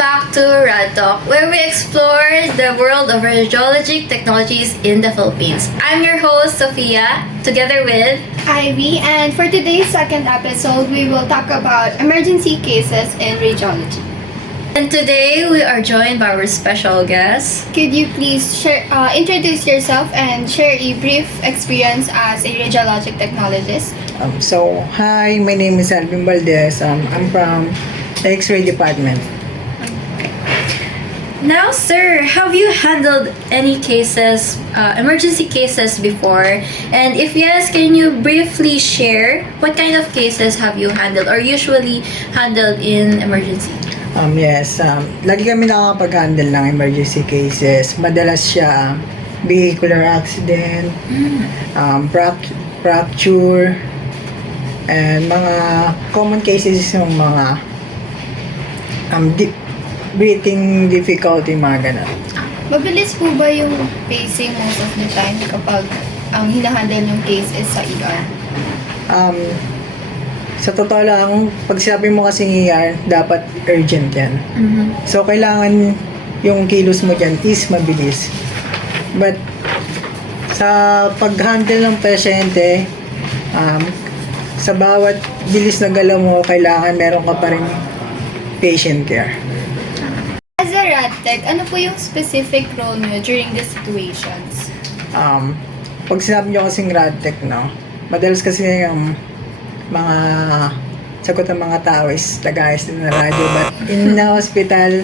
back to Rad Talk, where we explore the world of radiologic technologies in the Philippines. I'm your host, Sophia, together with Ivy, and for today's second episode, we will talk about emergency cases in radiology. and today we are joined by our special guest. Could you please introduce yourself and share a brief experience as a radiologic technologist? Hi, my name is Alvin Valdez. I'm from the X-ray department. Now, sir, have you handled any cases, emergency cases before? And if yes, can you briefly share what kind of cases have you handled or usually handled in emergency? Yes, lagi kami nakakapag-handle ng emergency cases. Madalas siya vehicular accident, fracture, and mga common cases yung mga breathing difficulty, mga ganun. Mabilis po ba yung pacing most of the time kapag ang hinahandle yung case is sa ER? Sa totoo lang, pag sinabi mo kasi ER, dapat urgent yan. So, kailangan yung kilos mo dyan is mabilis. But, sa pag-handle ng pasyente, sa bawat bilis na galaw mo, kailangan meron ka pa rin patient care. As a rad tech, ano po yung specific role nyo during these situations? Pag sinabi nyo kasing radtech, no, madalas kasi yung mga sagot ng mga tao is tagayos din na radyo, but in the hospital,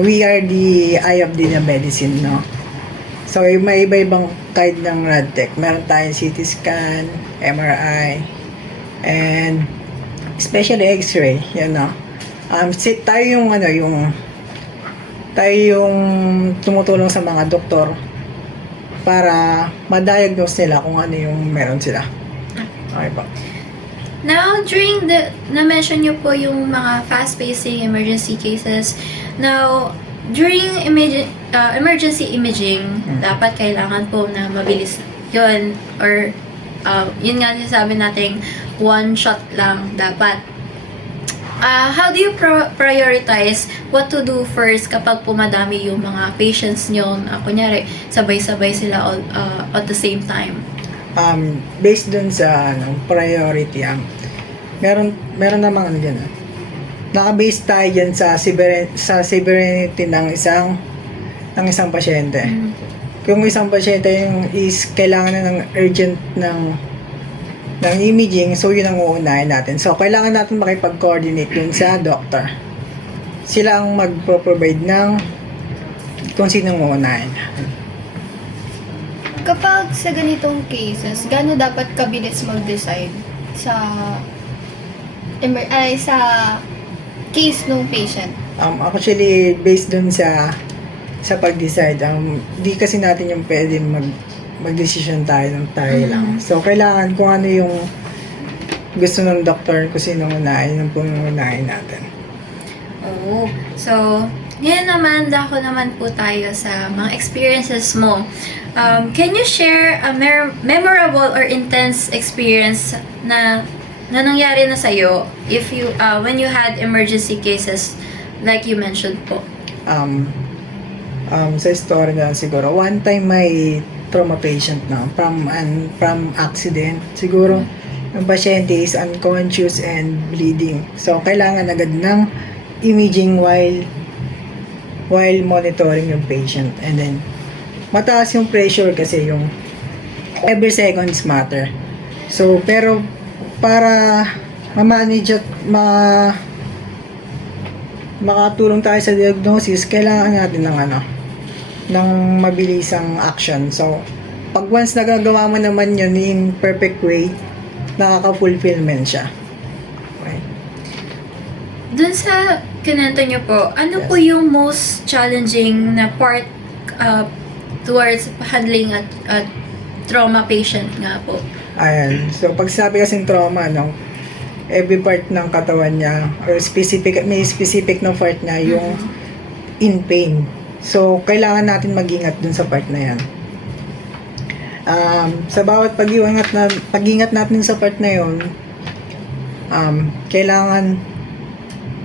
we are the eye of the medicine, no. So, may iba-ibang kind ng radtech. Meron tayong CT scan, MRI, and especially X-ray, you know. Tayo yung tumutulong sa mga doktor para ma-diagnose nila kung ano yung meron sila. Okay po. Now, na-mention nyo po yung mga fast-pacing emergency cases. Now, during emergency imaging, dapat kailangan po na mabilis yun. Or, yun nga sabi natin, one shot lang dapat. How do you prioritize what to do first kapag pumadami yung mga patients nyo? Kunyari, sabay-sabay sila all, at the same time. Based dun sa priority, meron namang dyan. Naka-base tayo dyan sa severity ng isang pasyente. Kung isang pasyente yung is kailangan na ng urgent ng imaging, so yun ang uunahin natin. So, kailangan natin makipag-coordinate dun sa doctor. Sila ang mag-provide ng kung sinong uunahin. Kapag sa ganitong cases, gaano dapat kabilis mag-decide sa case ng patient? Actually, based dun sa pag-decide, di kasi natin yung pwede mag-decision tayo ng tayo lang. So, kailangan kung ano yung gusto ng doktor, kung sino unahin, yung pununahin natin. Oh, so, ngayon naman, dako naman po tayo sa mga experiences mo. Can you share a memorable or intense experience na nangyari na sa'yo if you, when you had emergency cases like you mentioned po? Sa story na siguro, one time may trauma patient na from accident. Siguro, yung pasyente is unconscious and bleeding. So, kailangan agad ng imaging while monitoring yung patient. And then, mataas yung pressure kasi yung every seconds matter. So, pero para ma-manage at makatulong tayo sa diagnosis, kailangan natin ng mabilisang action. So, pag once nagagawa mo naman yun in perfect way, nakaka-fulfillment siya. Okay. Dun sa kinento nyo po, ano po yung most challenging na part towards handling a trauma patient nga po? Ayan. So, pag sabi kasing trauma, every part ng katawan niya, or may specific na part niya, yung in pain. So, kailangan natin mag-ingat dun sa part na yan. Sa bawat pag-ingat natin sa part na yun, kailangan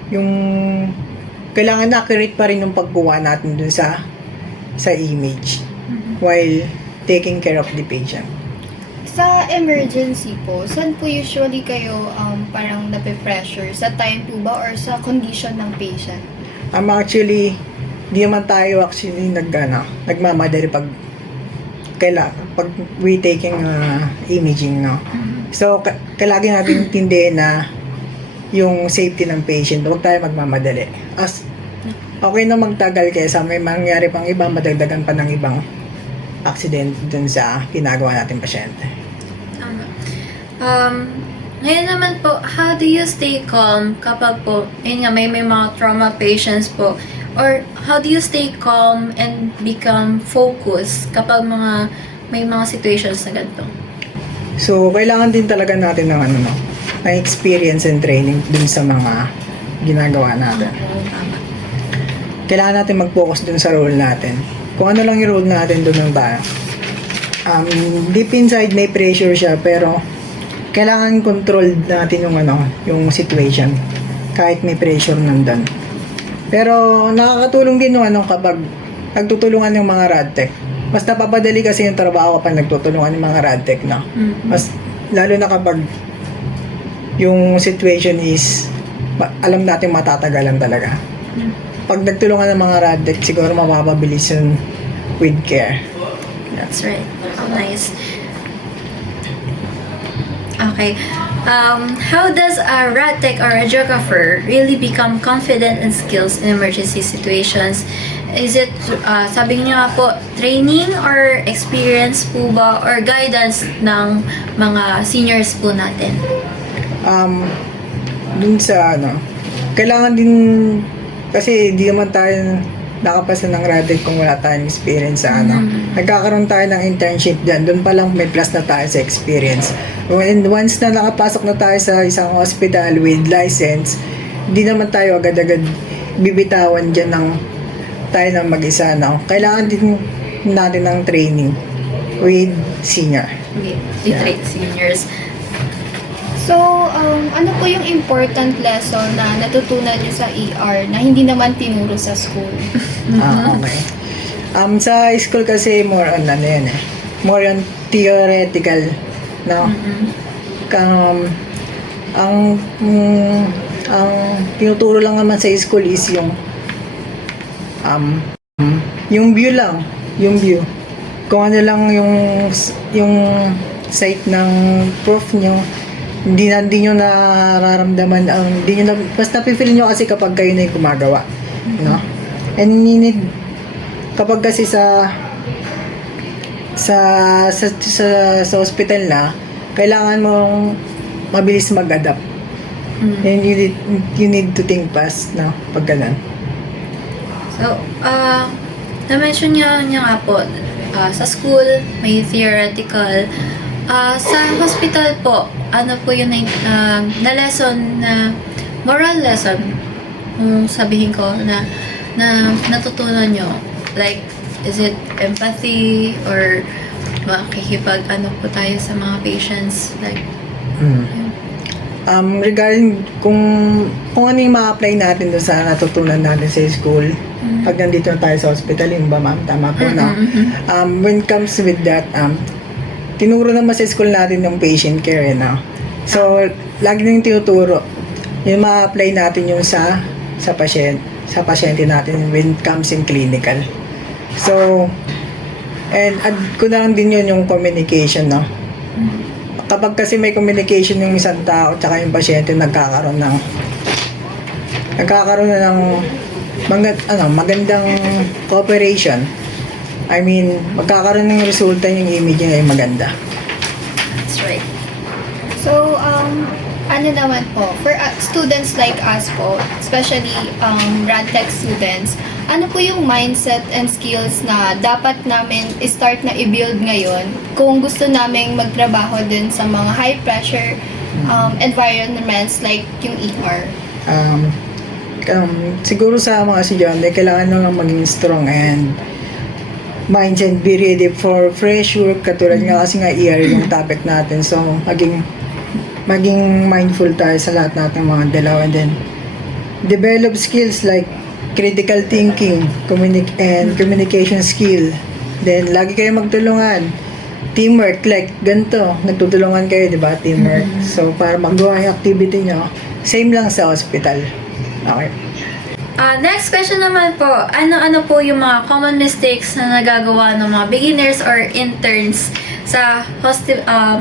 yung kailangan accurate pa rin yung pagkuha natin dun sa image while taking care of the patient. Sa emergency po, saan po usually kayo parang nape-pressure? Sa time po ba or sa condition ng patient? Actually, di naman tayo actually nagmamadali pag we taking imaging, no? So, kailangan natin intindihin na yung safety ng patient, huwag tayo magmamadali. Okay na magtagal kaysa may mangyari pang iba, madagdagan pa ng ibang accident dun sa ginagawa natin pasyente. Tama. Ngayon naman po, how do you stay calm kapag po, yun nga, may mga trauma patients po, or how do you stay calm and become focused kapag may mga situations na ganito? So, kailangan din talaga natin ng ng experience and training dun sa mga ginagawa natin. Tama. Kailangan natin mag-focus dun sa role natin. Kung ano lang yung role natin dun ng tayo. Deep inside may pressure siya, pero kailangan control natin yung situation kahit may pressure nandun. Pero nakakatulong din kapag nagtutulungan yung mga radtech. Mas napapadali kasi yung trabaho kapag nagtutulungan yung mga radtech, no? Mas lalo na kapag yung situation is alam natin matatagalan talaga. Pag nagtulungan ng mga radtech, siguro mapapabilis yun with care. That's right. Oh, nice. Okay. How does a radtech or radiographer really become confident in skills in emergency situations? Is it, sabi niyo nga po, training or experience po ba or guidance ng mga seniors po natin? Dun sa kailangan din, kasi di naman tayo nakapasa ng radtech kung wala tayong experience sa nagkakaroon tayo ng internship dyan, dun pa lang may plus na tayo sa experience. And once na nakapasok na tayo sa isang hospital with license, di naman tayo agad-agad bibitawan dyan tayo ng mag-isa, no? Kailangan din natin ng training with senior. With seniors. So, ano po yung important lesson na natutunan nyo sa ER na hindi naman tinuro sa school? Okay. Sa school kasi more on more on theoretical, no? Ang tinuturo lang naman sa school is yung view lang, yung view. Kung ano lang yung site ng prof nyo, hindi nyo nararamdaman basta pipil nyo kasi kapag kayo na yung gumagawa, no? And you need, kapag kasi sa hospital na, kailangan mong mabilis mag-adapt. And you need to think fast, no? Pag ganun. So, na-mention niya nga po, sa school, may theoretical. Sa hospital po, ano po yun na lesson, na moral lesson, kung sabihin ko, na natutunan nyo? Like, is it empathy or makikipag po tayo sa mga patients? Like, regarding kung ano yung ma-apply natin doon sa natutunan natin sa school, pag nandito na tayo sa hospital, yun ba ma'am? Tama po, no? When it comes with that, tinuro naman sa school natin yung patient care, no? So, lagi nang tinuturo, yung ma-apply natin yung sa pasyente natin when it comes in clinical. So, and add ko na lang din yun yung communication, no? Kapag kasi may communication yung isang tao tsaka yung pasyente, nagkakaroon na ng magandang cooperation. I mean, magkakaroon ng resulta yung image niya ay maganda. that's right. So, ano naman po, for students like us po, especially radtech students, ano po yung mindset and skills na dapat namin start na i-build ngayon kung gusto namin magtrabaho din sa mga high-pressure environments like yung ER? Siguro sa mga estudyante, kailangan lang maging strong and mindset, be ready for fresh work. Katulad nga kasi nga ER yung topic natin. So, maging mindful tayo sa lahat natin mga dalaw, and then develop skills like critical thinking, and communication skill. Then, lagi kayo magtulungan. Teamwork, like ganito, nagtutulungan kayo, di ba? Teamwork. So, para magawa yung activity nyo, same lang sa hospital. Okay. Next question naman po, ano-ano po yung mga common mistakes na nagagawa ng mga beginners or interns sa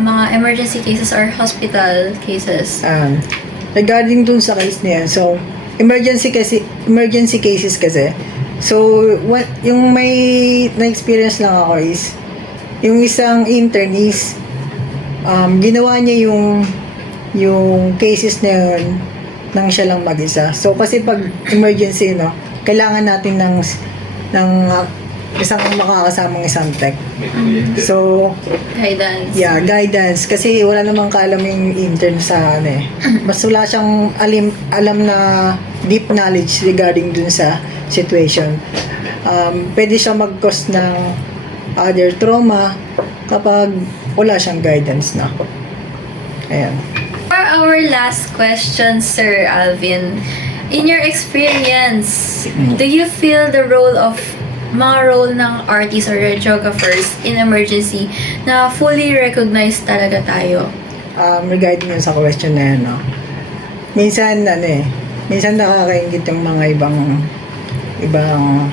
mga emergency cases or hospital cases? Regarding dun sa case na yan, so, emergency cases kasi, so, yung may na-experience lang ako is, yung isang intern is, ginawa niya yung cases na yun nang siya lang mag-isa. So, kasi pag emergency, no, kailangan natin ng isang makakasamang isang tech. So, Guidance. yeah, guidance. Kasi wala namang kaalam yung intern sa mas wala siyang alam na deep knowledge regarding dun sa situation. Pwede siya mag-cause ng other trauma kapag wala siyang guidance na. Ayan. For our last question, Sir Alvin, in your experience, do you feel the role ng artists or radiographers in emergency na fully recognized talaga tayo? Regarding yun sa question na yan, no? Minsan nakakaingit yung mga ibang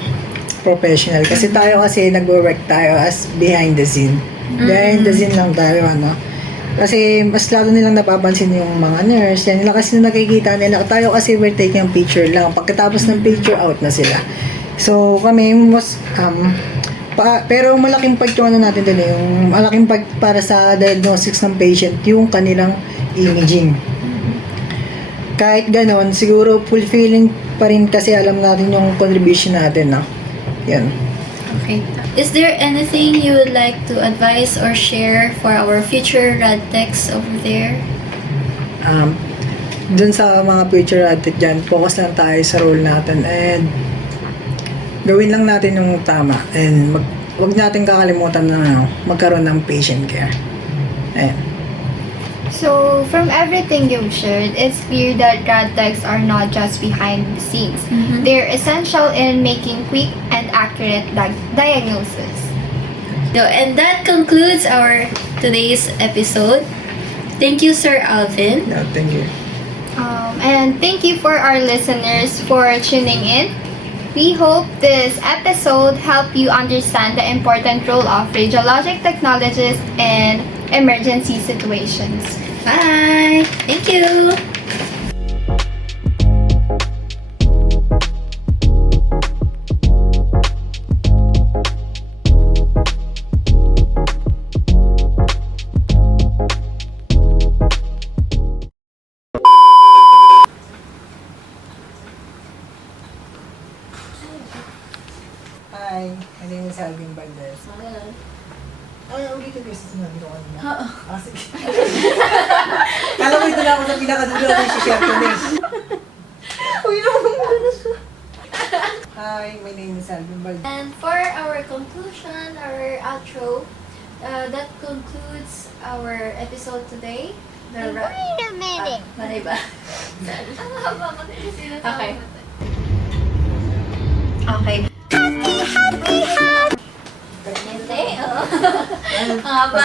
professional. Kasi tayo nagwo-work tayo as behind the scene. Behind the scene lang tayo, ano? Kasi mas lalo nilang napapansin yung mga nurse. Yan nila kasi nakikita nila. Tayo kasi we're taking a picture lang. Pagkatapos ng picture, out na sila. So, kami pero malaking part yung natin din yung malaking part para sa diagnostics ng patient, yung kanilang imaging. Kahit ganon, siguro fulfilling pa rin kasi alam natin yung contribution natin, no? Yan. Okay. Is there anything you would like to advise or share for our future rad techs over there? Dun sa mga future addict dyan, focus lang tayo sa role natin and gawin lang natin yung tama and wag natin kakalimutan na magkaroon ng patient care. Ayan. So, from everything you've shared, it's clear that rad techs are not just behind the scenes. They're essential in making quick and accurate diagnosis. So, and that concludes our today's episode. Thank you, Sir Alvin. Yeah, thank you. And thank you for our listeners for tuning in. We hope this episode helped you understand the important role of radiologic technologists in emergency situations. Bye! Thank you! Hi, my name is Alvin Valdez. Ay, ulit yung beses na dito kanina. Sige. Kala ko ito na ako sa pinakadulo na yung share ko na. Uy, naman na siya. Hi, my name is Alvin Valdez. And for our conclusion, our outro, that concludes our episode today. Wait a minute. Mali ba? Okay. Okay. Hindi, oh. Ang haba.